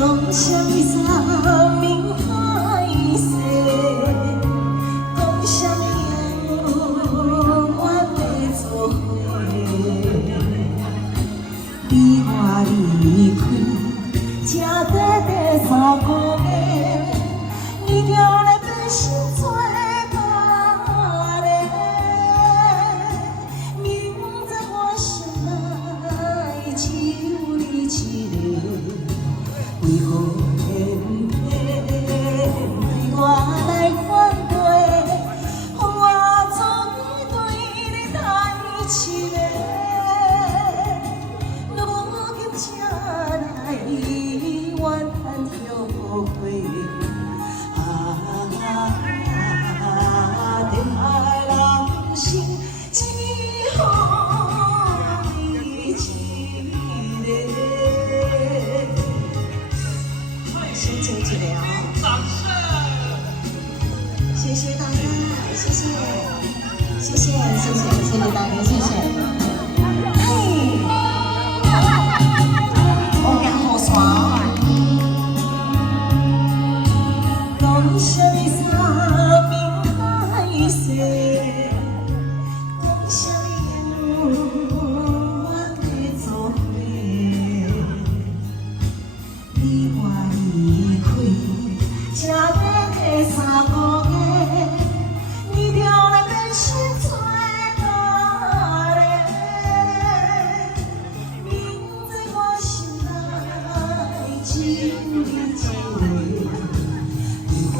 讲啥物山明海誓，讲啥物永远的作伙。你我离开，才短短3个月，你就来变心做别人。明知我心内只有你一个。 为何偏偏对我来反对？我总对你太痴迷，如今才来怨叹后悔。恋爱人生只予你一个。 心情一个哦，掌声！谢谢大家，谢谢，谢谢，谢谢，谢谢大家，谢谢。嘿，我行好爽。讲啥物山明海誓，讲啥物永远的作伙。你我离开，才短短3个月，你就来变心做别人。明知我心内只有你一个，为何？